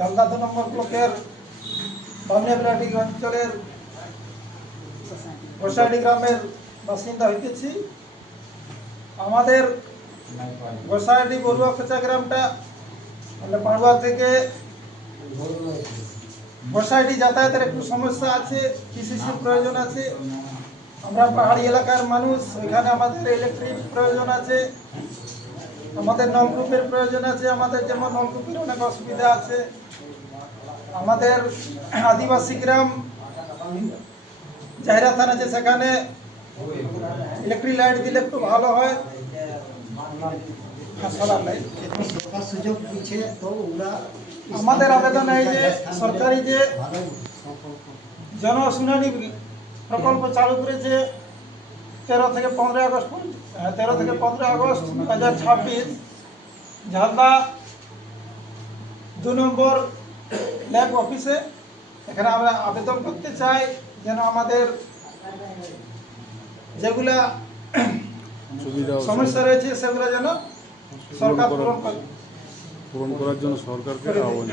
ঝালদা 2 নম্বর ব্লকের বামনিয়াবিরাটি অঞ্চলের গোসাইডি গ্রামের বাসিন্দা হইতেছি। আমাদের গোসাইডি বড়ুয়াকোচা গ্রামটা মানে পাড়ুয়া থেকে গোসাইডি যাতায়াতের একটু সমস্যা আছে, পিসিসির প্রয়োজন আছে। আমরা পাহাড়ি এলাকার মানুষ, এখানে আমাদের ইলেকট্রিক প্রয়োজন আছে, আমাদের নলকূপের প্রয়োজন আছে। আমাদের যেমন নলকূপের অনেক অসুবিধা আছে। আমাদের আদিবাসী গ্রাম জাহিরা থানা আছে, সেখানে ইলেকট্রিক লাইট দিলে একটু ভালো হয়। সুযোগ দিচ্ছে তো ওরা আমাদের আবেদন এই যে সরকারি যে জনশুনানি প্রকল্প চালু করেছে 13 থেকে 15 আগস্ট 2026 ঝালদা 2 নম্বর ল্যাব অফিসে। এখানে আমরা আবেদন করতে চাই যেন আমাদের যেগুলা সমস্যা রয়েছে সেগুলো যেন সরকার পূরণ করার জন্য সরকারকে আহ্বান।